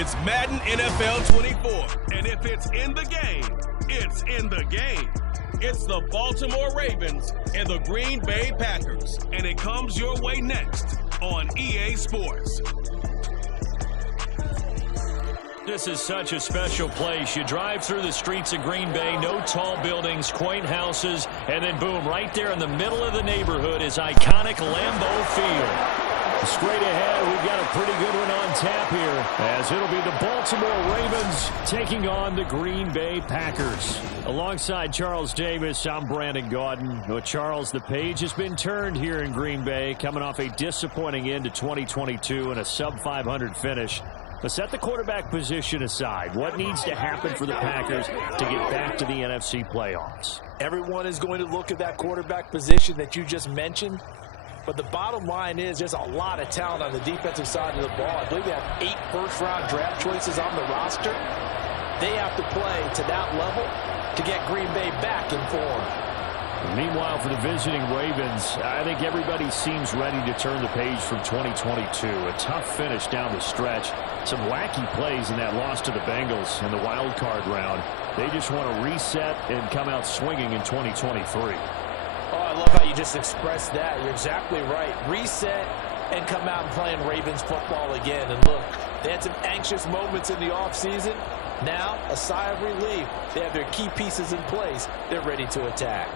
It's Madden NFL 24, and if it's in the game, it's in the game. It's the Baltimore Ravens and the Green Bay Packers, and it comes your way next on EA Sports. This is such a special place. You drive through the streets of Green Bay, no tall buildings, quaint houses, and then boom, right there in the middle of the neighborhood is iconic Lambeau Field. Straight ahead, we've got a pretty good one on tap here, as it'll be the Baltimore Ravens taking on the Green Bay Packers. Alongside Charles Davis, I'm Brandon Gaudin. Well, Charles, the page has been turned here in Green Bay, coming off a disappointing end to 2022 and a sub-500 finish. But set the quarterback position aside. What needs to happen for the Packers to get back to the NFC playoffs? Everyone is going to look at that quarterback position that you just mentioned. But the bottom line is there's a lot of talent on the defensive side of the ball. I believe they have 8 first-round draft choices on the roster. They have to play to that level to get Green Bay back in form. Meanwhile, for the visiting Ravens, I think everybody seems ready to turn the page from 2022. A tough finish down the stretch. Some wacky plays in that loss to the Bengals in the wild card round. They just want to reset and come out swinging in 2023. Oh, I love how you just expressed that. You're exactly right. Reset and come out and playing Ravens football again. And look, they had some anxious moments in the offseason. Now, a sigh of relief. They have their key pieces in place. They're ready to attack.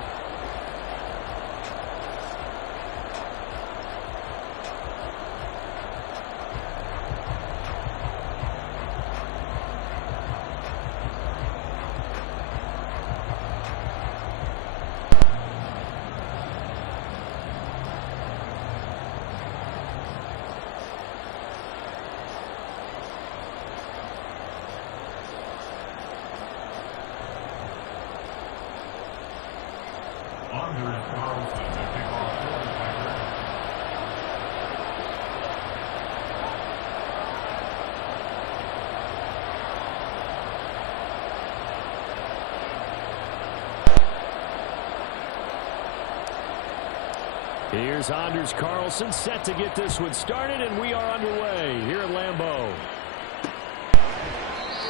Here's Anders Carlson set to get this one started, and we are underway here at Lambeau.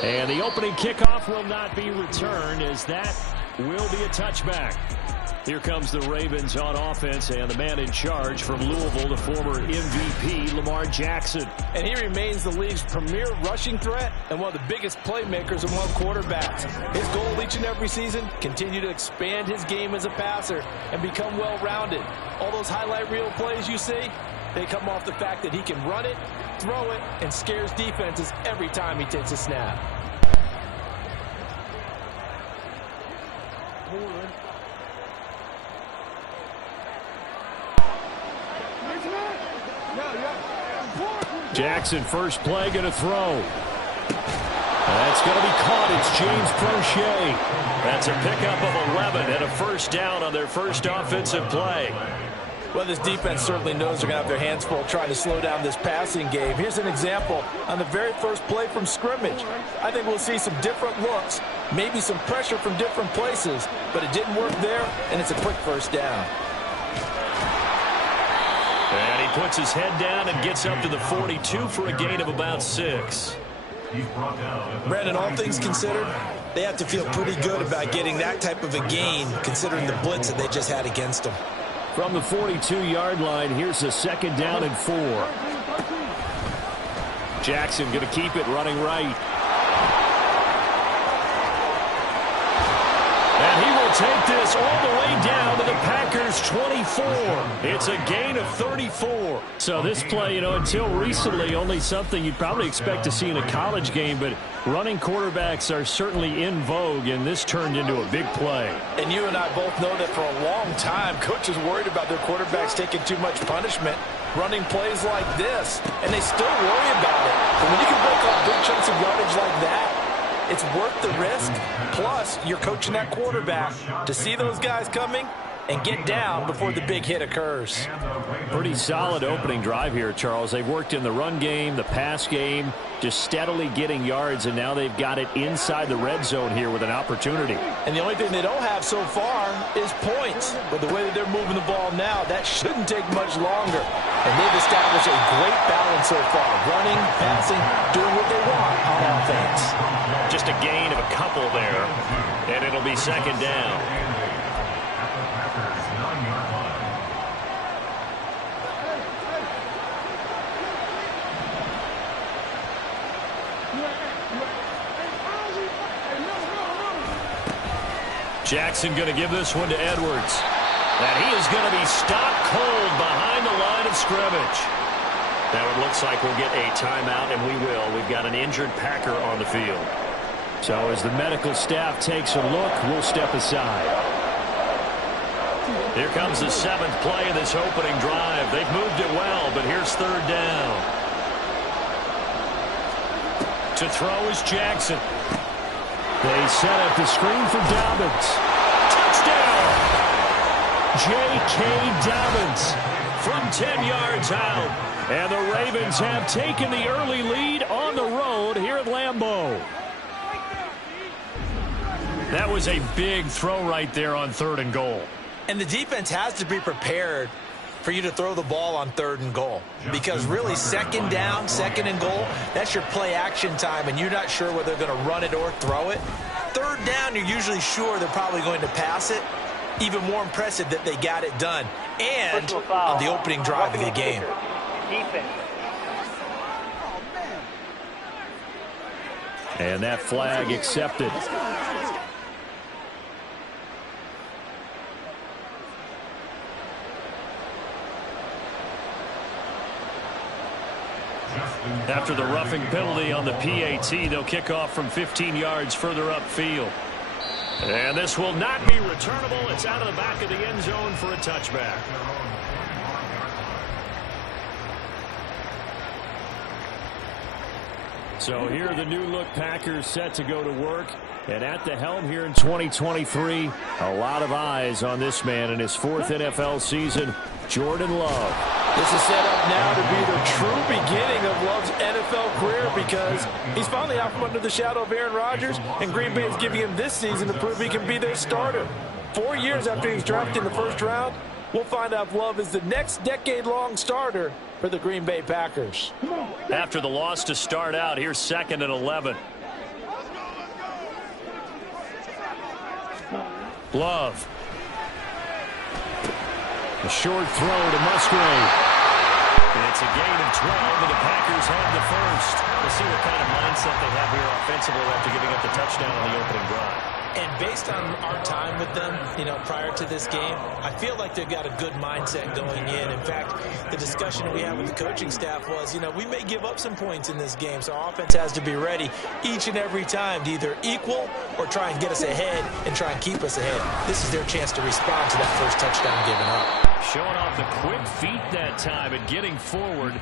And the opening kickoff will not be returned, as that will be a touchback. Here comes the Ravens on offense, and the man in charge from Louisville, the former MVP, Lamar Jackson. And he remains the league's premier rushing threat and one of the biggest playmakers among quarterbacks. His goal each and every season, continue to expand his game as a passer and become well-rounded. All those highlight reel plays you see, they come off the fact that he can run it, throw it, and scares defenses every time he takes a snap. Jackson, first play, going to throw. That's going to be caught. It's James Prochet. That's a pickup of 11 and a first down on their first offensive play. Well, this defense certainly knows they're going to have their hands full trying to slow down this passing game. Here's an example on the very first play from scrimmage. I think we'll see some different looks, maybe some pressure from different places, but it didn't work there, and it's a quick first down. And he puts his head down and gets up to the 42 for a gain of about 6. Brandon, all things considered, they have to feel pretty good about getting that type of a gain, considering the blitz that they just had against them. From the 42-yard line, here's a second down and 4. Jackson going to keep it running right. And he will take this all the way down to the Packers' 24. It's a gain of 34. So this play, until recently, only something you'd probably expect to see in a college game, but running quarterbacks are certainly in vogue, and this turned into a big play. And you and I both know that for a long time, coaches worried about their quarterbacks taking too much punishment, running plays like this, and they still worry about it. But when you can break off big chunks of yardage like that, it's worth the risk. Plus, you're coaching that quarterback. To see those guys coming, and get down before the big hit occurs. Pretty solid opening drive here, Charles. They've worked in the run game, the pass game, just steadily getting yards, and now they've got it inside the red zone here with an opportunity. And the only thing they don't have so far is points. But the way that they're moving the ball now, that shouldn't take much longer. And they've established a great balance so far. Running, passing, doing what they want on offense. Just a gain of a couple there, and it'll be second down. Jackson going to give this one to Edwards. And he is going to be stopped cold behind the line of scrimmage. Now it looks like we'll get a timeout, and we will. We've got an injured Packer on the field. So as the medical staff takes a look, we'll step aside. Here comes the 7th play of this opening drive. They've moved it well, but here's third down. To throw is Jackson. They set up the screen for Dobbins. Touchdown! J.K. Dobbins from 10 yards out. And the Ravens have taken the early lead on the road here at Lambeau. That was a big throw right there on 3rd and goal. And the defense has to be prepared for you to throw the ball on 3rd and goal. Because really, 2nd down, 2nd and goal, that's your play action time, and you're not sure whether they're going to run it or throw it. 3rd down, you're usually sure they're probably going to pass it. Even more impressive that they got it done. And on the opening drive of the game. And that flag accepted. After the roughing penalty on the PAT, they'll kick off from 15 yards further upfield. And this will not be returnable. It's out of the back of the end zone for a touchback. So here are the new look Packers set to go to work. And at the helm here in 2023, a lot of eyes on this man in his 4th NFL season, Jordan Love. This is set up now to be the true beginning of Love's NFL career because he's finally out from under the shadow of Aaron Rodgers, and Green Bay is giving him this season to prove he can be their starter. 4 years after he was drafted in the 1st round, we'll find out if Love is the next decade-long starter for the Green Bay Packers. After the loss to start out, here's 2nd and 11. Love. A short throw to Musgrave. And it's a gain of 12, and the Packers have the first. We'll see what kind of mindset they have here offensively after giving up the touchdown on the opening drive. And based on our time with them, prior to this game, I feel like they've got a good mindset going in. In fact, the discussion we had with the coaching staff was, we may give up some points in this game, so our offense has to be ready each and every time to either equal or try and get us ahead and try and keep us ahead. This is their chance to respond to that first touchdown given up. Showing off the quick feet that time and getting forward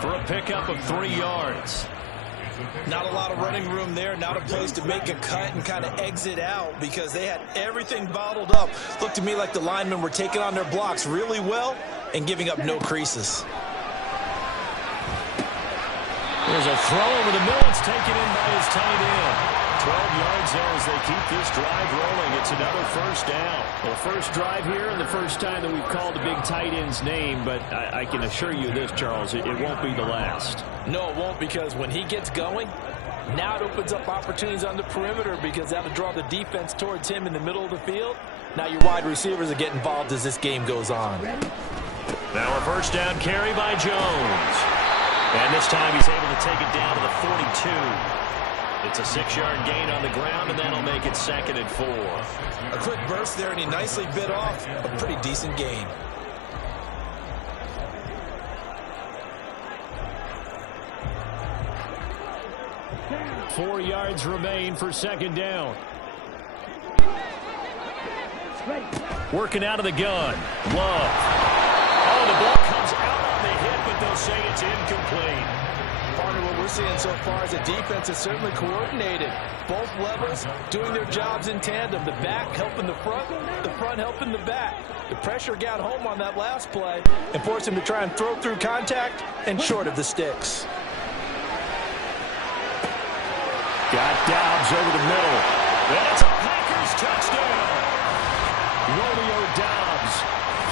for a pickup of 3 yards. Not a lot of running room there, not a place to make a cut and kind of exit out because they had everything bottled up. Looked to me like the linemen were taking on their blocks really well and giving up no creases. There's a throw over the middle. It's taken in by his tight end. 12 yards there as they keep this drive rolling. It's another first down. Well, first drive here and the first time that we've called the big tight end's name, but I can assure you this, Charles, it won't be the last. No, it won't, because when he gets going, now it opens up opportunities on the perimeter because that'll draw the defense towards him in the middle of the field. Now your wide receivers are getting involved as this game goes on. Now a first down carry by Jones. And this time he's able to take it down to the 42. It's a 6-yard gain on the ground, and that'll make it 2nd and 4. A quick burst there, and he nicely bit off a pretty decent gain. Four yards remain for 2nd down. Working out of the gun. Love. Oh, the ball comes out on the hit, but they'll say it's incomplete. Partner, what we're seeing so far is the defense is certainly coordinated. Both levels doing their jobs in tandem. The back helping the front helping the back. The pressure got home on that last play and forced him to try and throw through contact and short of the sticks. Got Dobbs over the middle. That's a Packers touchdown. Romeo Dobbs,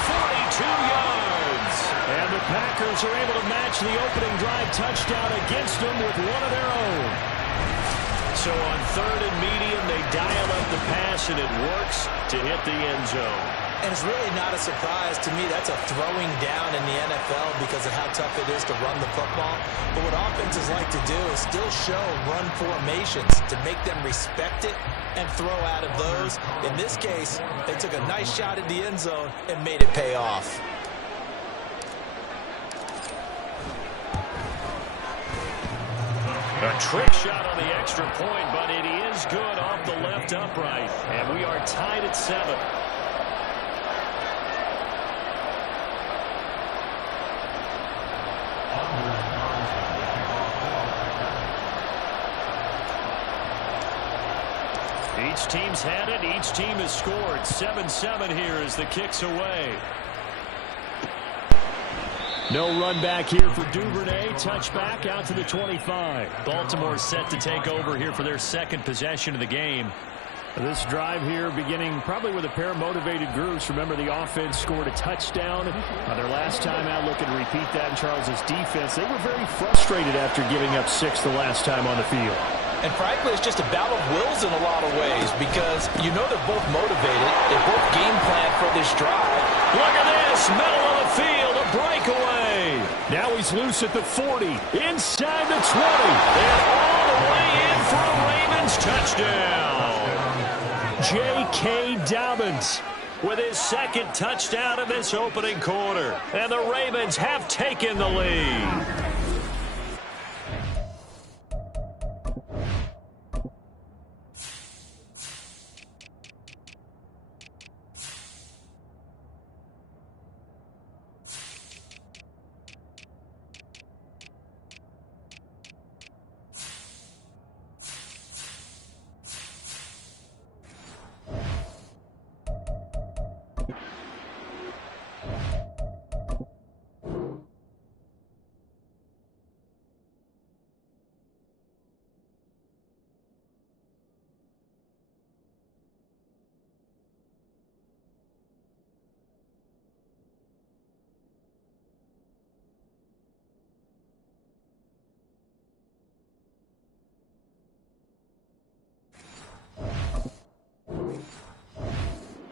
42 yards. And the Packers are able to match the opening drive touchdown against them with one of their own. So on 3rd and medium, they dial up the pass, and it works to hit the end zone. And it's really not a surprise to me. That's a throwing down in the NFL because of how tough it is to run the football. But what offenses like to do is still show run formations to make them respect it and throw out of those. In this case, they took a nice shot at the end zone and made it pay off. A trick shot on the extra point, but it is good off the left upright. And we are tied at 7. Each team's had it. Each team has scored. 7-7 here as the kick's away. No run back here for Duvernay. Touchback out to the 25. Baltimore set to take over here for their second possession of the game. This drive here beginning probably with a pair of motivated groups. Remember, the offense scored a touchdown. Their last time out, looking to repeat that in Charles's defense. They were very frustrated after giving up 6 the last time on the field. And frankly, it's just a battle of wills in a lot of ways because you know they're both motivated. They both game plan for this drive. Look at this, middle of the field, a breakaway. Now he's loose at the 40, inside the 20, and all the way in for a Ravens touchdown. J.K. Dobbins with his second touchdown in this opening quarter. And the Ravens have taken the lead.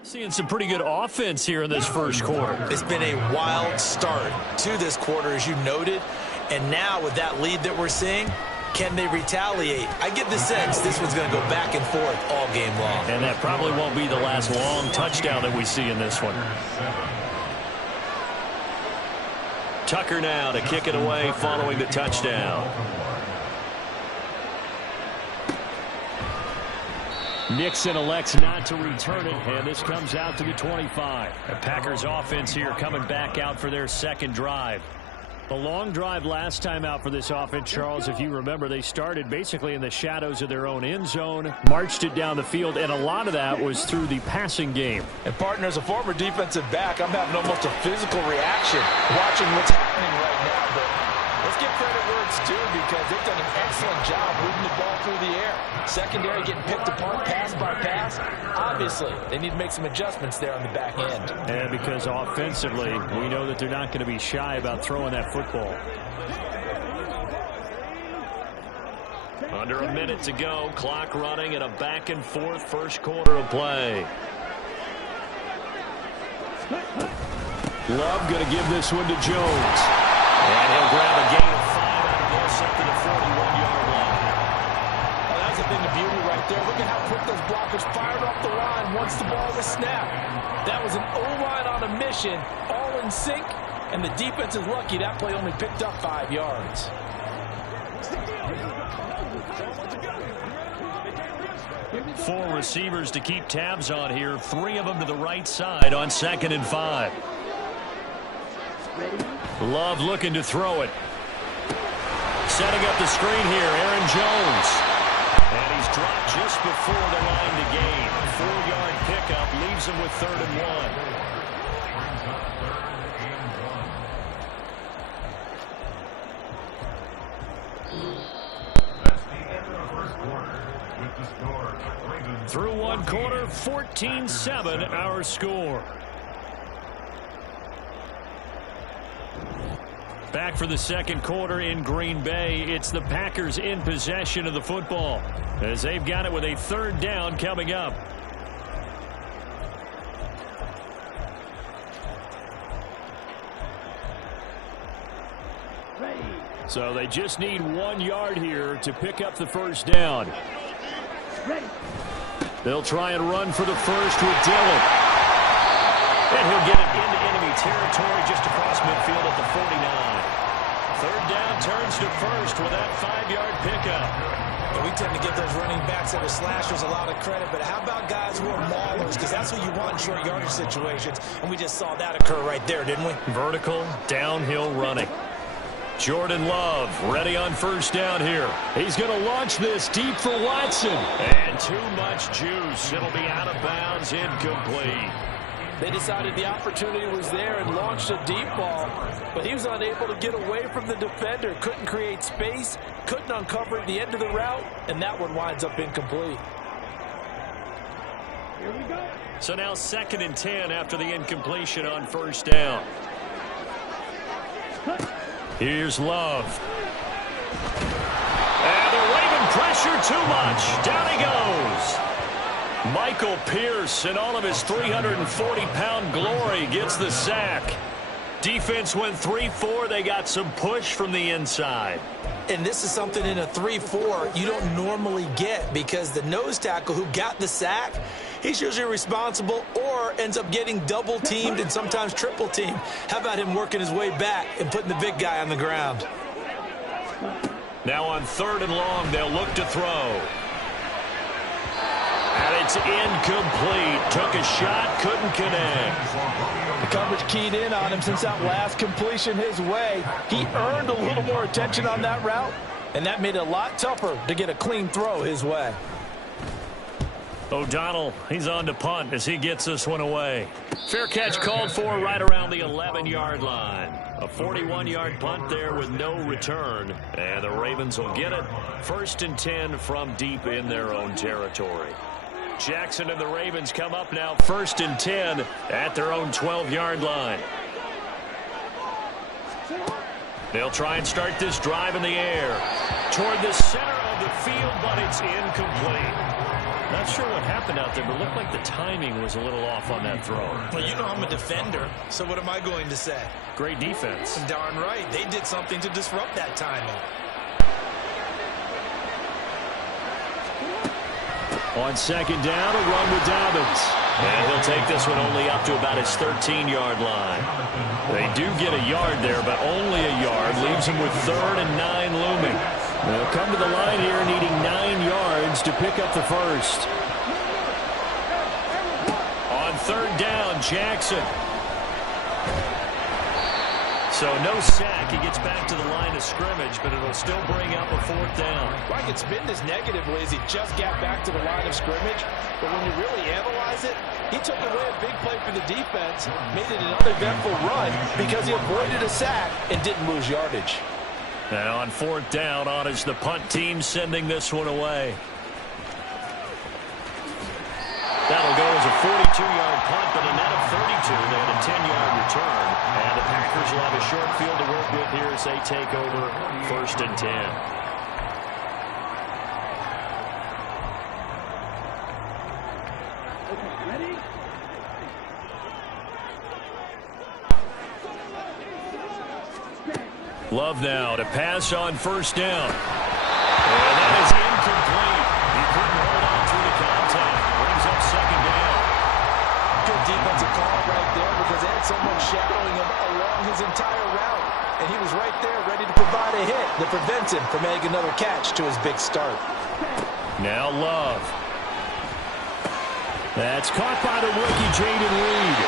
Seeing some pretty good offense here in this first quarter. It's been a wild start to this quarter, as you noted. And now with that lead that we're seeing, can they retaliate? I get the sense this one's going to go back and forth all game long. And that probably won't be the last long touchdown that we see in this one. Tucker now to kick it away following the touchdown. Nixon elects not to return it, and this comes out to the 25. The Packers offense here coming back out for their second drive. The long drive last time out for this offense, Charles, if you remember, they started basically in the shadows of their own end zone, marched it down the field, and a lot of that was through the passing game. And partner, as a former defensive back, I'm having almost a physical reaction watching what's happening right now. But let's give credit where it's due because they've done an excellent job moving the ball through the air. Secondary getting picked apart pass by pass. Obviously, they need to make some adjustments there on the back end. And because offensively, we know that they're not going to be shy about throwing that football. Under a minute to go, clock running in a back and forth first quarter of play. Love going to give this one to Jones. And he'll grab a gain of 5 out of this up to the 41-yard line. Well, that's a thing of beauty right there. Look at how quick those blockers fired off the line once the ball was snapped. That was an O-line on a mission, all in sync, and the defense is lucky that play only picked up 5 yards. Four receivers to keep tabs on here. 3 of them to the right side on 2nd and 5. Love looking to throw it. Setting up the screen here, Aaron Jones. And he's dropped just before the line to gain. A 4-yard pickup leaves him with 3rd and 1. Through one quarter, 14-7 our score. Back for the second quarter in Green Bay. It's the Packers in possession of the football as they've got it with a 3rd down coming up. So they just need 1 yard here to pick up the 1st down. They'll try and run for the first with Dillon. And he'll get it into enemy territory just across midfield at the 49. 3rd down turns to first with that 5-yard pickup. And we tend to give those running backs that are slashers a lot of credit, but how about guys who are maulers? Because that's what you want in short yardage situations, and we just saw that occur right there, didn't we? Vertical, downhill running. Jordan Love ready on 1st down here. He's going to launch this deep for Watson. And too much juice. It'll be out of bounds, incomplete. They decided the opportunity was there and launched a deep ball, but he was unable to get away from the defender. Couldn't create space, couldn't uncover the end of the route, and that one winds up incomplete. Here we go. So now 2nd and 10 after the incompletion on 1st down. Here's Love. And the Raven pressure too much. Down he goes. Michael Pierce in all of his 340-pound glory gets the sack. Defense went 3-4. They got some push from the inside. And this is something in a 3-4 you don't normally get because the nose tackle who got the sack, he's usually responsible or ends up getting double-teamed and sometimes triple-teamed. How about him working his way back and putting the big guy on the ground? Now on 3rd and long, they'll look to throw. And it's incomplete. Took a shot, couldn't connect. The coverage keyed in on him since that last completion his way. He earned a little more attention on that route, and that made it a lot tougher to get a clean throw his way. O'Donnell, he's on to punt as he gets this one away. Fair catch called for right around the 11-yard line. A 41-yard punt there with no return. And the Ravens will get it. 1st and 10 from deep in their own territory. Jackson and the Ravens come up now 1st and 10 at their own 12-yard line. They'll try and start this drive in the air toward the center of the field, but it's incomplete. Not sure what happened out there, but it looked like the timing was a little off on that throw. Well, you know I'm a defender, so what am I going to say? Great defense. Darn right. They did something to disrupt that timing. On 2nd down, a run with Dobbins. And he'll take this one only up to about his 13-yard line. They do get a yard there, but only a yard. Leaves him with 3rd and 9 looming. They'll come to the line here needing 9 yards to pick up the first. On 3rd down, Jackson. So no sack. He gets back to the line of scrimmage, but it'll still bring up a 4th down. Well, I can spin this negatively as he just got back to the line of scrimmage. But when you really analyze it, he took away a big play for the defense, made it an uneventful run because he avoided a sack and didn't lose yardage. And on 4th down, on is the punt team sending this one away. That'll go as a 42-yard punt, but a net of 32. They had a 10-yard return. And the Packers will have a short field to work with here as they take over 1st and 10. Ready? Love now to pass on 1st down. And that is incomplete. He couldn't hold on through the contact. Brings up 2nd down. Good defensive call right there because they had someone shadowing him along his entire route. And he was right there ready to provide a hit that prevents him from making another catch to his big start. Now Love. That's caught by the rookie Jaden Reed.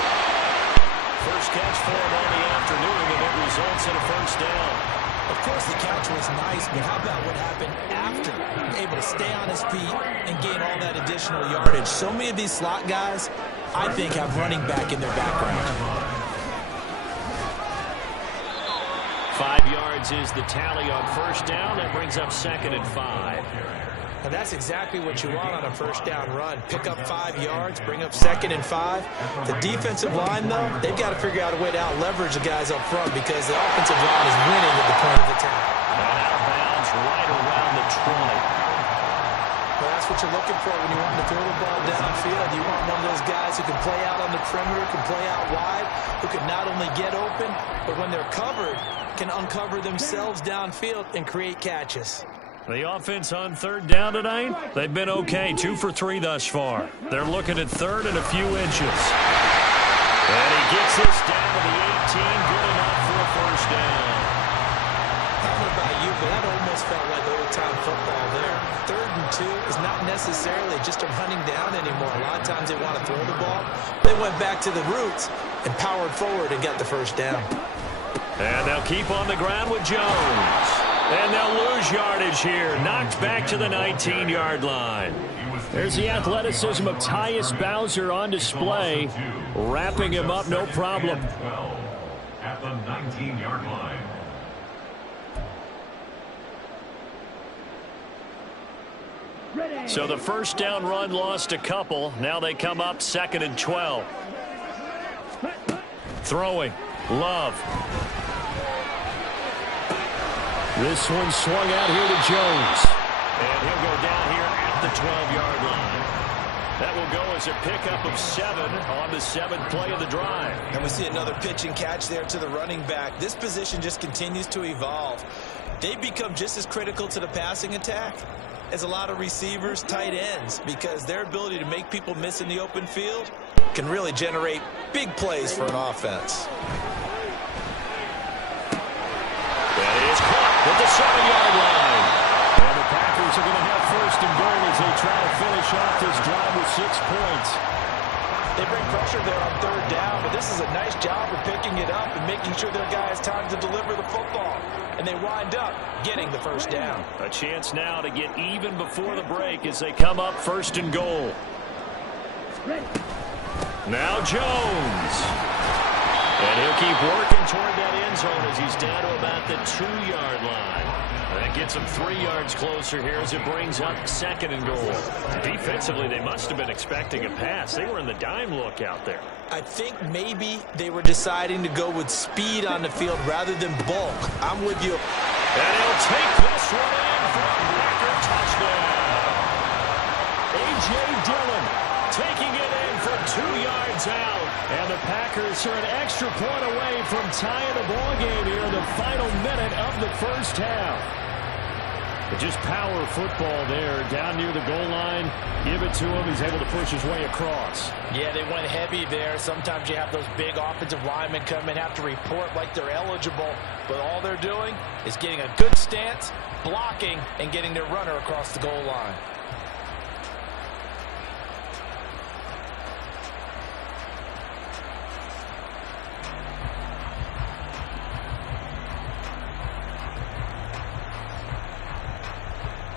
First catch for him on the afternoon, and it results in a 1st down. Of course, the catch was nice, but how about what happened after? Able to stay on his feet and gain all that additional yardage. So many of these slot guys, I think, have running back in their background. 5 yards is the tally on first down. That brings up 2nd and 5. And that's exactly what you want on a first down run. Pick up 5 yards, bring up 2nd and 5. The defensive line, though, they've got to figure out a way to out-leverage the guys up front because the offensive line is winning at the point of attack. And out of bounds right around the 20. Well, that's what you're looking for when you want to throw the ball downfield. You want one of those guys who can play out on the perimeter, can play out wide, who can not only get open, but when they're covered, can uncover themselves downfield and create catches. The offense on 3rd down tonight, they've been okay. 2 for 3 thus far. They're looking at 3rd and a few inches. And he gets this down to the 18. Good enough for a first down. I don't know about you, but that almost felt like old-time football there. 3rd and 2 is not necessarily just a running down anymore. A lot of times they want to throw the ball. They went back to the roots and powered forward and got the first down. And they'll keep on the ground with Jones. And they'll lose yardage here. Knocked back to the 19-yard line. There's the athleticism of Tyus Bowser on display. Wrapping him up, no problem. At the 19-yard line. So the first down run lost a couple. Now they come up 2nd and 12. Throwing. Love. This one swung out here to Jones. And he'll go down here at the 12-yard line. That will go as a pickup of 7 on the 7th play of the drive. And we see another pitch and catch there to the running back. This position just continues to evolve. They've become just as critical to the passing attack as a lot of receivers, tight ends, because their ability to make people miss in the open field can really generate big plays for an offense. That is caught at the 7-yard line. And the Packers are going to have 1st and goal as they try to finish off this drive with 6 points. They bring pressure there on 3rd down, but this is a nice job of picking it up and making sure their guys time to deliver the football. And they wind up getting the first down. A chance now to get even before the break as they come up 1st and goal. Now Jones. And he'll keep working toward that end zone as he's down to about the 2-yard line. That gets him 3 yards closer here as it brings up 2nd and goal. Defensively, they must have been expecting a pass. They were in the dime look out there. I think maybe they were deciding to go with speed on the field rather than bulk. I'm with you. And he'll take this one in for a record touchdown. A.J. Dillon taking it in from 2 yards out. And the Packers are an extra point away from tying the ballgame here in the final minute of the first half. But just power football there down near the goal line. Give it to him. He's able to push his way across. Yeah, they went heavy there. Sometimes you have those big offensive linemen come in, have to report like they're eligible. But all they're doing is getting a good stance, blocking, and getting their runner across the goal line.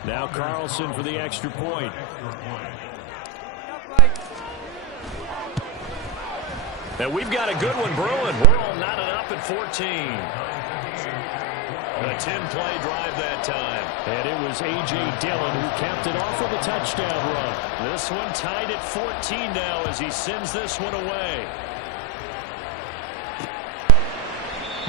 Now Carlson for the extra point. And we've got a good one brewing. We're all knotted up at 14. A 10-play drive that time. And it was A.J. Dillon who capped it off with a touchdown run. This one tied at 14 now as he sends this one away.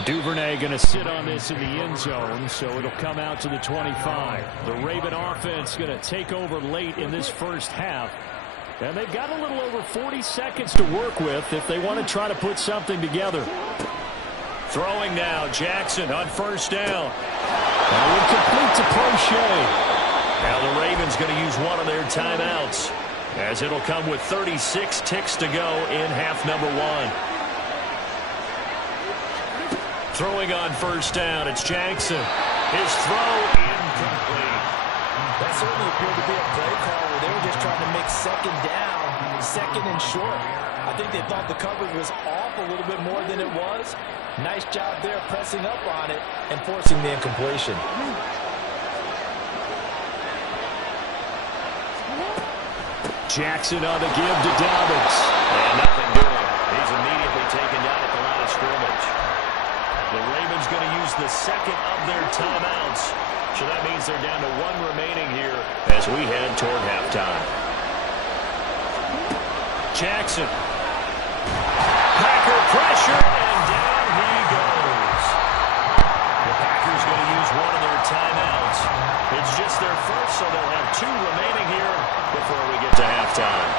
Duvernay going to sit on this in the end zone, so it'll come out to the 25. The Raven offense going to take over late in this first half. And they've got a little over 40 seconds to work with if they want to try to put something together. Throwing now, Jackson on first down. And will complete to Prochet. Now the Ravens going to use one of their timeouts, as it'll come with 36 ticks to go in half number 1. Throwing on first down, it's Jackson. His throw incomplete. That certainly appeared to be a play call where they were just trying to make 2nd down, 2nd and short. I think they thought the coverage was off off a little bit more than it was. Nice job there pressing up on it and forcing the incompletion. Jackson on the give to Dobbins. And nothing doing. He's immediately taken down at the line of scrimmage. The Ravens going to use the second of their timeouts. So that means they're down to one remaining here as we head toward halftime. Jackson. Packer pressure, and down he goes. The Packers going to use one of their timeouts. It's just their first, so they'll have two remaining here before we get to halftime.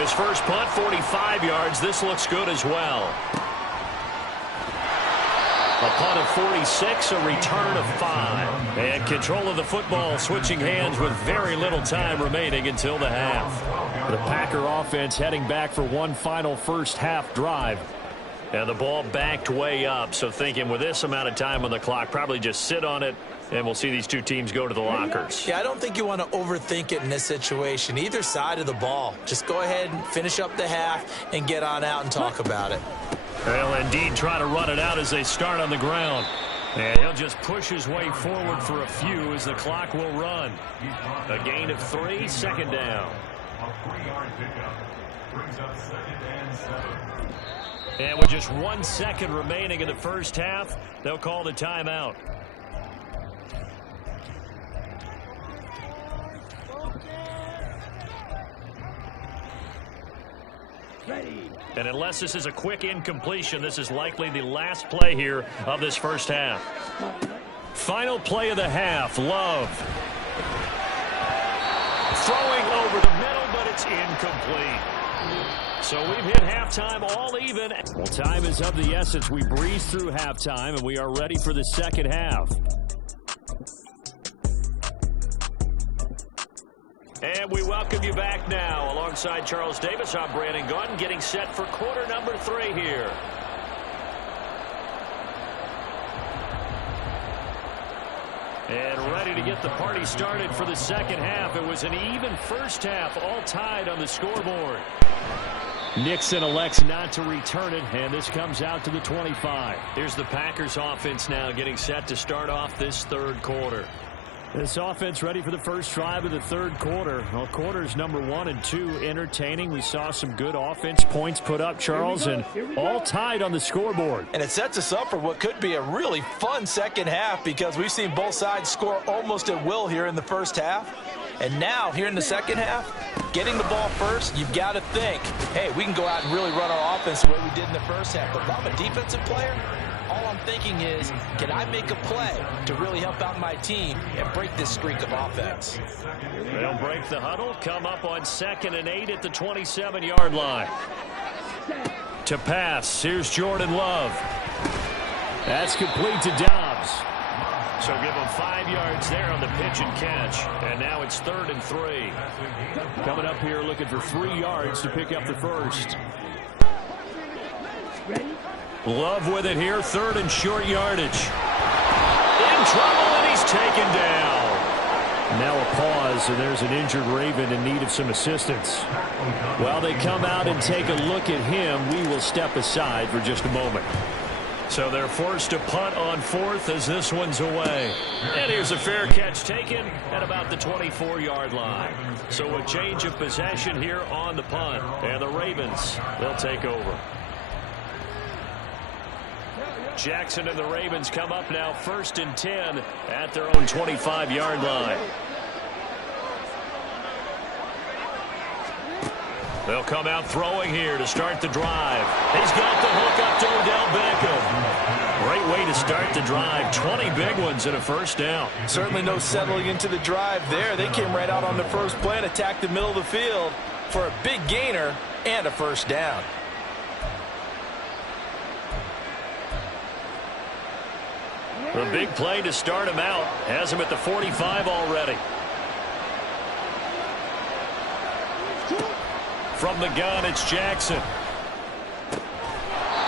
His first punt, 45 yards. This looks good as well. A punt of 46, a return of 5. And control of the football switching hands with very little time remaining until the half. The Packer offense heading back for one final first half drive. And the ball backed way up, so thinking with this amount of time on the clock, probably just sit on it, and we'll see these two teams go to the lockers. Yeah, I don't think you want to overthink it in this situation. Either side of the ball. Just go ahead and finish up the half and get on out and talk about it. They'll indeed try to run it out as they start on the ground. And he'll just push his way forward for a few as the clock will run. A gain of 3, second down. A 3-yard pickup brings up 2nd and 7. And with just 1 second remaining in the first half, they'll call the timeout. And unless this is a quick incompletion, this is likely the last play here of this first half. Final play of the half, Love. Throwing over the middle, but it's incomplete. So we've hit halftime all even. Well, time is of the essence. We breeze through halftime, and we are ready for the second half. And we welcome you back now. Alongside Charles Davis, I'm Brandon Gaudin, getting set for quarter number 3 here. And ready to get the party started for the second half. It was an even first half, all tied on the scoreboard. Nixon elects not to return it, and this comes out to the 25. Here's the Packers offense now getting set to start off this third quarter. This offense ready for the first drive of the third quarter. Well, quarters number 1 and 2 entertaining. We saw some good offense points put up, Charles, and all tied on the scoreboard. And it sets us up for what could be a really fun second half because we've seen both sides score almost at will here in the first half. And now, here in the second half, getting the ball first, you've got to think, hey, we can go out and really run our offense the way we did in the first half. But if I'm a defensive player, all I'm thinking is, can I make a play to really help out my team and break this streak of offense? They'll break the huddle, come up on 2nd and 8 at the 27-yard line. To pass, here's Jordan Love. That's complete to Dobbs. So give him 5 yards there on the pitch and catch. And now it's 3rd and 3. Coming up here looking for 3 yards to pick up the first. Love with it here, 3rd and short yardage. In trouble, and he's taken down. Now a pause, and there's an injured Raven in need of some assistance. While they come out and take a look at him, we will step aside for just a moment. So they're forced to punt on 4th as this one's away. And here's a fair catch taken at about the 24-yard line. So a change of possession here on the punt. And the Ravens, they'll take over. Jackson and the Ravens come up now 1st and 10 at their own 25-yard line. They'll come out throwing here to start the drive. He's got the hook up to Odell Beckham. Great way to start the drive. 20 big ones and a first down. Certainly no settling into the drive there. They came right out on the first play and attacked the middle of the field for a big gainer and a first down. The big play to start him out has him at the 45 already. From the gun, it's Jackson.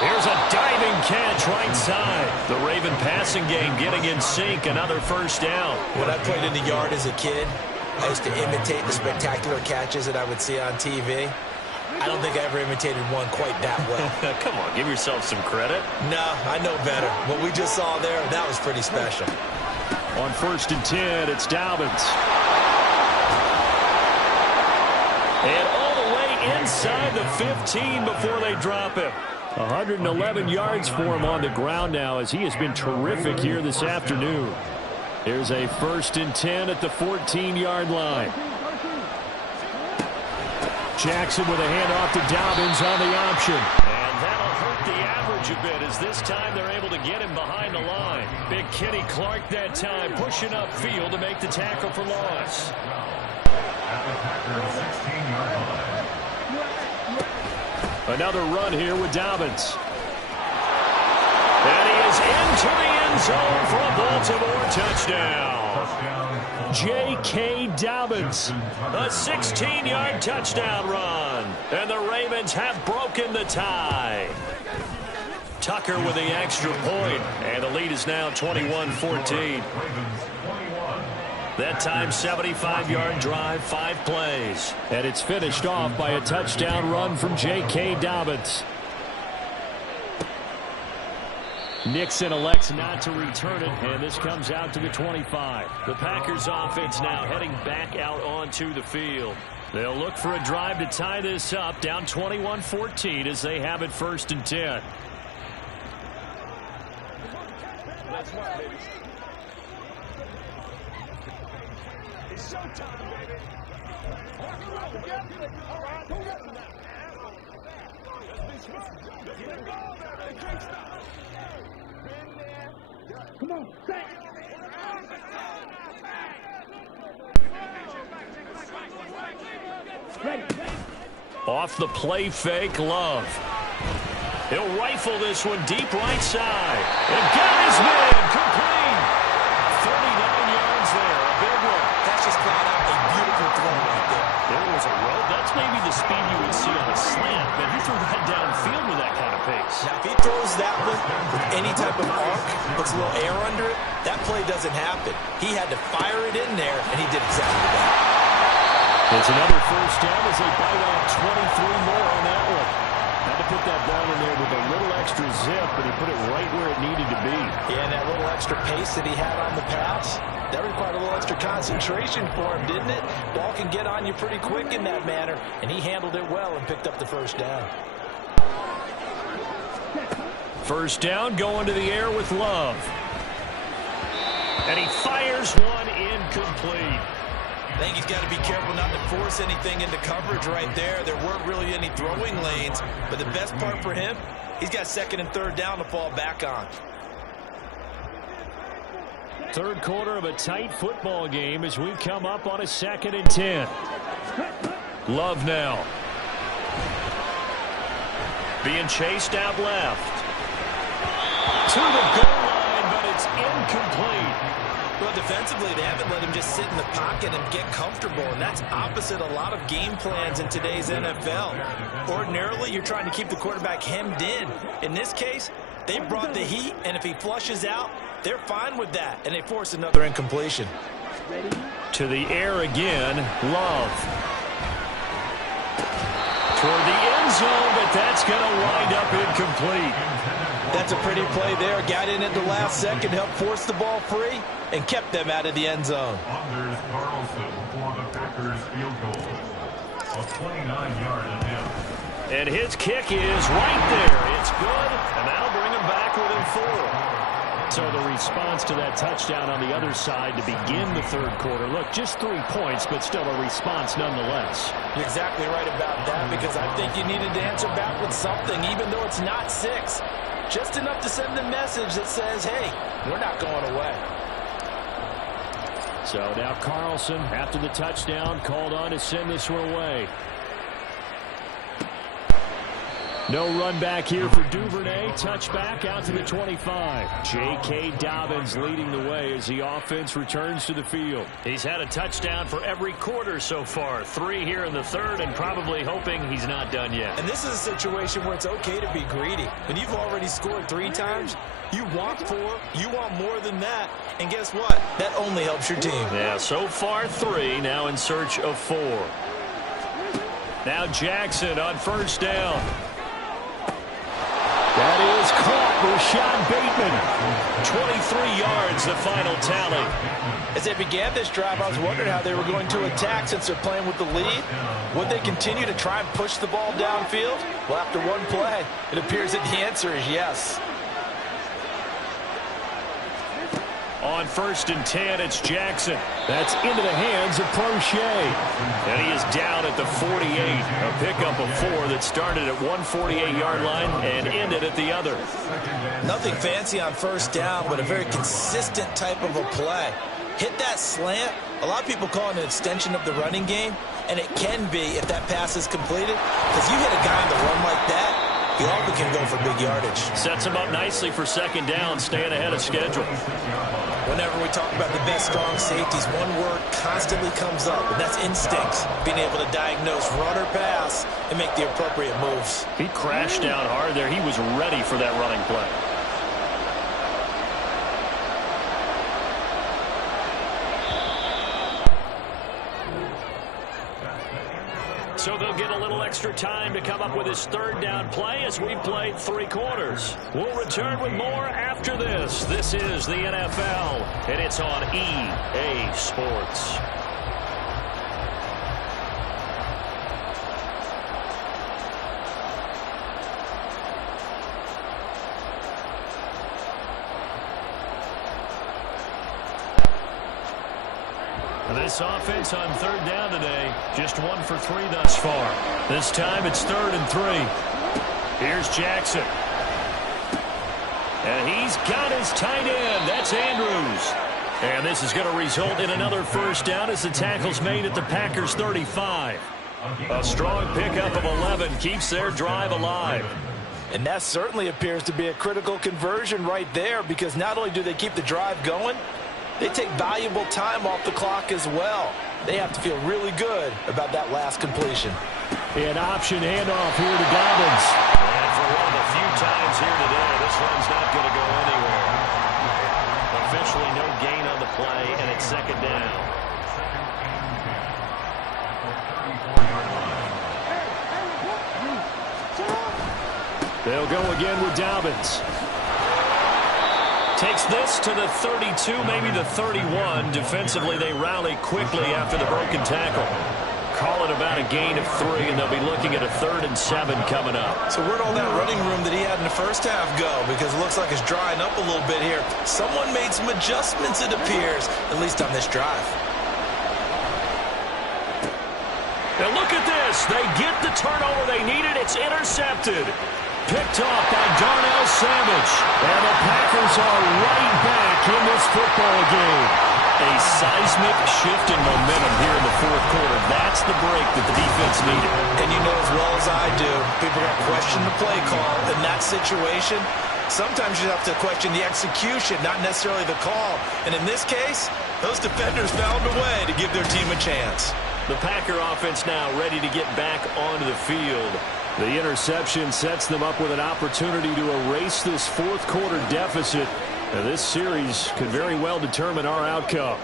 Here's a diving catch right side. The Raven passing game getting in sync. Another first down. When I played in the yard as a kid, I used to imitate the spectacular catches that I would see on TV. I don't think I ever imitated one quite that well. Come on, give yourself some credit. No, I know better. What we just saw there, that was pretty special. On 1st and 10, it's Dobbins. And all the way inside the 15 before they drop him. 111 yards for him on the ground now as he has been terrific here this afternoon. Here's a 1st and 10 at the 14-yard line. Jackson with a handoff to Dobbins on the option. And that'll hurt the average a bit as this time they're able to get him behind the line. Big Kenny Clark that time pushing upfield to make the tackle for loss. Another run here with Dobbins. And he is into the end zone for a Baltimore touchdown. J.K. Dobbins, a 16-yard touchdown run. And the Ravens have broken the tie. Tucker with the extra point, and the lead is now 21-14. That time, 75-yard drive, 5 plays. And it's finished off by a touchdown run from J.K. Dobbins. Nixon elects not to return it, and this comes out to the 25. The Packers offense now heading back out onto the field. They'll look for a drive to tie this up, down 21-14 as they have it 1st and 10. That's right, baby. It's showtime, baby. All right, go get him now. Come on, back. Off the play fake, Love. He'll rifle this one deep right side. And got his man complete. 39 yards there. A big one. That's just flat out a beautiful throw right there. There was a road. That's maybe the speed you would see on a slant. Man, he threw that downfield with that kind of pace. Now, if he throws that one with any type of arc, puts a little air under it, that play doesn't happen. He had to fire it in there, and he did exactly that. It's another 1st down as they bite off 23 more on that one. Had to put that ball in there with a little extra zip, but he put it right where it needed to be. Yeah, and that little extra pace that he had on the pass, that required a little extra concentration for him, didn't it? Ball can get on you pretty quick in that manner, and he handled it well and picked up the 1st down. 1st down, going to the air with Love. And he fires one incomplete. I think he's got to be careful not to force anything into coverage right there. There weren't really any throwing lanes, but the best part for him, he's got 2nd and 3rd down to fall back on. 3rd quarter of a tight football game as we come up on a 2nd and 10. Love now. Being chased out left. To the goal line, but it's incomplete. Well, defensively, they haven't let him just sit in the pocket and get comfortable, and that's opposite a lot of game plans in today's NFL. Ordinarily, you're trying to keep the quarterback hemmed in. In this case, they brought the heat, and if he flushes out, they're fine with that, and they force another incompletion. To the air again, Love. Toward the end zone, but that's going to wind up incomplete. That's a pretty play there. Got in at the last second, helped force the ball free, and kept them out of the end zone. Anders Carlson for the Packers field goal. A 29-yard attempt. And his kick is right there. It's good, and that'll bring him back within 4. So the response to that touchdown on the other side to begin the 3rd quarter. Look, just 3 points, but still a response nonetheless. You're exactly right about that, because I think you needed to answer back with something, even though it's not 6. Just enough to send a message that says, hey, we're not going away. So now Carlson, after the touchdown, called on to send this one away. No run back here for Duvernay. Touchback out to the 25. J.K. Dobbins leading the way as the offense returns to the field. He's had a touchdown for every quarter so far. 3 here in the 3rd, and probably hoping he's not done yet. And this is a situation where it's okay to be greedy. When you've already scored 3 times, you want 4, you want more than that. And guess what? That only helps your team. Yeah, so far 3, now in search of 4. Now Jackson on first down. That is caught. Rashad Bateman. 23 yards, the final tally. As they began this drive, I was wondering how they were going to attack since they're playing with the lead. Would they continue to try and push the ball downfield? Well, after one play, it appears that the answer is yes. On first and 10, it's Jackson. That's into the hands of Prochet. And he is down at the 48. A pickup of 4 that started at 148-yard line and ended at the other. Nothing fancy on first down, but a very consistent type of a play. Hit that slant. A lot of people call it an extension of the running game, and it can be if that pass is completed. Because you hit a guy on the run like that, he often can go for big yardage. Sets him up nicely for second down, staying ahead of schedule. Whenever we talk about the best strong safeties, one word constantly comes up, and that's instincts. Being able to diagnose run or pass and make the appropriate moves. He crashed down hard there. He was ready for that running play. So they'll get a little extra time to come up with his third down play as we've played 3 quarters. We'll return with more after this. This is the NFL, and it's on EA Sports. This offense on third down today, just 1 for 3 thus far. This time it's 3rd and 3. Here's Jackson. And he's got his tight end. That's Andrews. And this is going to result in another first down as the tackle's made at the Packers 35. A strong pickup of 11 keeps their drive alive. And that certainly appears to be a critical conversion right there, because not only do they keep the drive going, they take valuable time off the clock as well. They have to feel really good about that last completion. An option handoff here to Dobbins. And for one of the few times here today, this run's not going to go anywhere. Officially no gain on the play, and it's second down. They'll go again with Dobbins. Takes this to the 32, maybe the 31. Defensively, they rally quickly after the broken tackle. Call it about a gain of 3, and they'll be looking at a 3rd and 7 coming up. So where'd all that running room that he had in the first half go? Because it looks like it's drying up a little bit here. Someone made some adjustments, it appears, at least on this drive. Now look at this. They get the turnover they needed. It's intercepted. Picked off by Darnell Savage. And the Packers are right back in this football game. A seismic shift in momentum here in the 4th quarter. That's the break that the defense needed. And you know as well as I do, people are going to question the play call in that situation. Sometimes you have to question the execution, not necessarily the call. And in this case, those defenders found a way to give their team a chance. The Packer offense now ready to get back onto the field. The interception sets them up with an opportunity to erase this 4th quarter deficit. Now, this series could very well determine our outcome.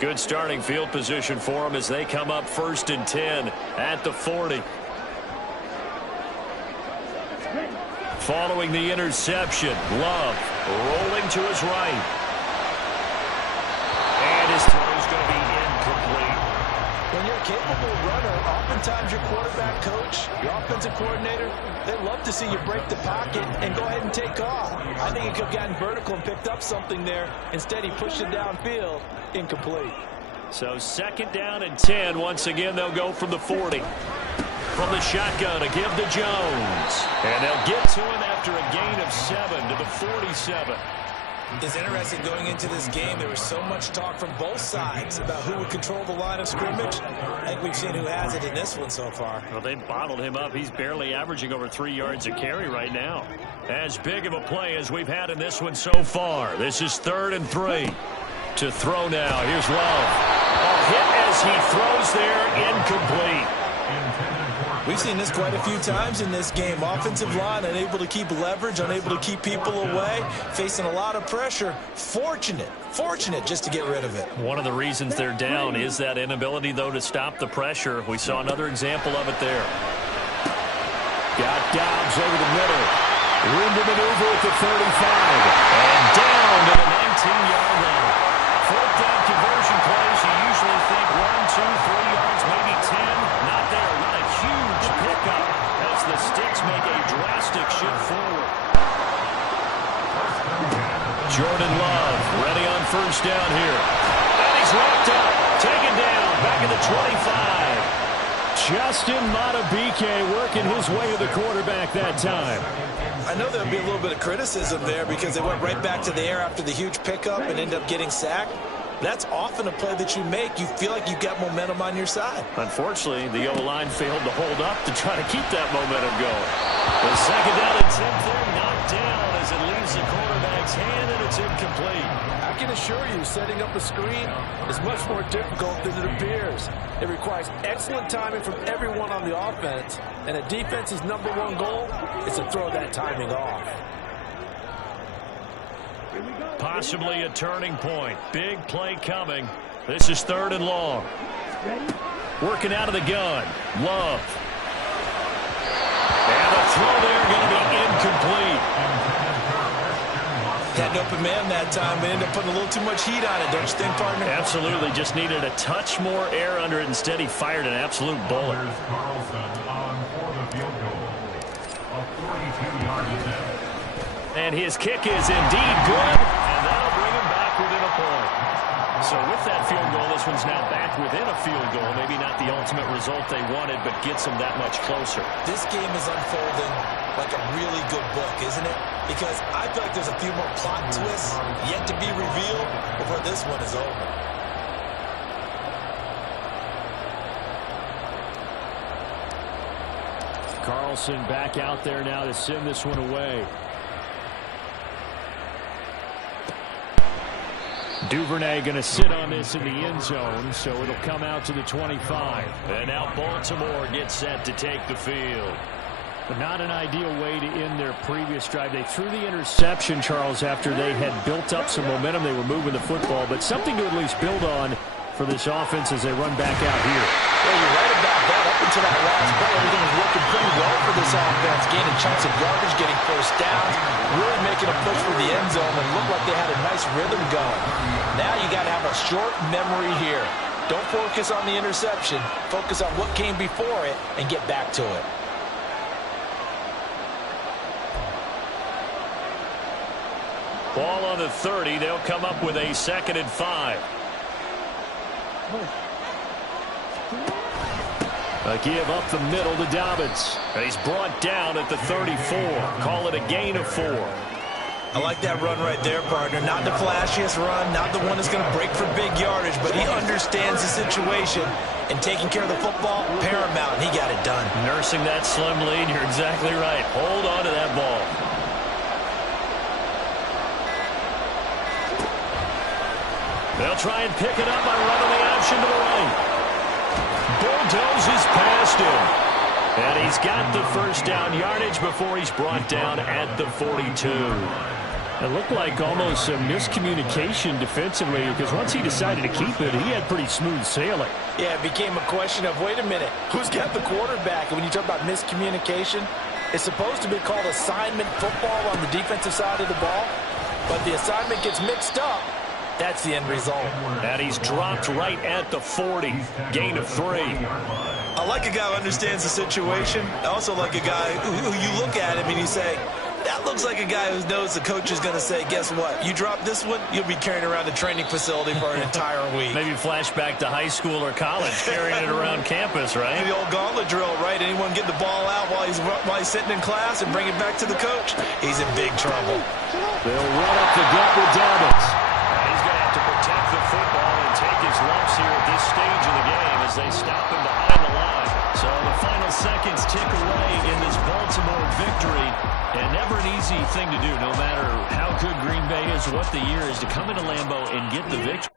Good starting field position for them as they come up 1st and 10 at the 40. Following the interception, Love rolling to his right. And his throw's going to be incomplete. When you're a capable runner, oftentimes your quarterback coach, your offensive coordinator, they love to see you break the pocket and go ahead and take off. I think he could have gotten vertical and picked up something there. Instead, he pushed it downfield. Incomplete. So 2nd down and 10. Once again, they'll go from the 40. From the shotgun to give to Jones. And they'll get to him after a gain of 7 to the 47. It's interesting going into this game. There was so much talk from both sides about who would control the line of scrimmage. I think we've seen who has it in this one so far. Well, they bottled him up. He's barely averaging over 3 yards a carry right now. As big of a play as we've had in this one so far. This is 3rd and 3. To throw now. Here's Love. A hit as he throws there. Incomplete. Intended for We've seen this quite a few times in this game. Offensive line unable to keep leverage, unable to keep people away, facing a lot of pressure. Fortunate just to get rid of it. One of the reasons they're down is that inability, though, to stop the pressure. We saw another example of it there. Got Dobbs over the middle. Room to maneuver at the 35. And down to the 19-yard line. Fourth down conversion plays, you usually think 1, 2, 3 yards, maybe 10. Not there. What a huge pickup as the Sticks make a drastic shift forward. Jordan Love ready on first down here. And he's wrapped up. Taken down. Back at the 25. Justin Madubuike working his way to the quarterback that time. I know there'll be a little bit of criticism there because they went right back to the air after the huge pickup and ended up getting sacked. That's often a play that you make. You feel like you've got momentum on your side. Unfortunately, the O-line failed to hold up to try to keep that momentum going. The second down attempt there knocked down as it leaves the quarterback's hand, and it's incomplete. I can assure you, setting up a screen is much more difficult than it appears. It requires excellent timing from everyone on the offense, and a defense's #1 goal is to throw that timing off. Possibly a turning point. Big play coming. This is 3rd and long. Working out of the gun. Love. And the throw there going to be incomplete. Had an open man that time, but ended up putting a little too much heat on it, don't you think, partner? Absolutely. Just needed a touch more air under it. Instead, he fired an absolute bullet. And his kick is indeed good. And that'll bring him back within a point. So with that field goal, this one's now back within a field goal. Maybe not the ultimate result they wanted, but gets them that much closer. This game is unfolding like a really good book, isn't it? Because I feel like there's a few more plot twists yet to be revealed before this one is over. Carlson back out there now to send this one away. Duvernay going to sit on this in the end zone, so it'll come out to the 25. And now Baltimore gets set to take the field. But not an ideal way to end their previous drive. They threw the interception, Charles, after they had built up some momentum. They were moving the football, but something to at least build on for this offense as they run back out here. Well, you're right about that. Up until that last play, everything was working pretty well for this offense. Gaining chunks of yardage, getting first downs, really making a push for the end zone, and looked like they had a nice rhythm going. Now you got to have a short memory here. Don't focus on the interception. Focus on what came before it and get back to it. Ball on the 30. They'll come up with a 2nd and 5. A give up the middle to Dobbins. And he's brought down at the 34. Call it a gain of 4. I like that run right there, partner. Not the flashiest run, not the one that's going to break for big yardage, but he understands the situation, and taking care of the football, paramount, and he got it done. Nursing that slim lead, you're exactly right. Hold on to that ball. They'll try and pick it up by running the option to the right. Bulldozes past him. And he's got the first down yardage before he's brought down at the 42. It looked like almost some miscommunication defensively, because once he decided to keep it, he had pretty smooth sailing. Yeah, it became a question of, wait a minute, who's got the quarterback? And when you talk about miscommunication, it's supposed to be called assignment football on the defensive side of the ball, but the assignment gets mixed up. That's the end result. And he's dropped right at the 40. Gain of 3. I like a guy who understands the situation. I also like a guy who you look at him and you say, that looks like a guy who knows the coach is going to say, guess what? You drop this one, you'll be carrying around the training facility for an entire week. Maybe flashback to high school or college, carrying it around campus, right? The old gauntlet drill, right? Anyone get the ball out while he's sitting in class and bring it back to the coach? He's in big trouble. They'll run up the gut with Dobbins. He's going to have to protect the football and take his lumps here at this stage of the game as they stop him behind the line. So the final seconds tick away in this Baltimore victory. And never an easy thing to do, no matter how good Green Bay is, what the year is, to come into Lambeau and get the victory.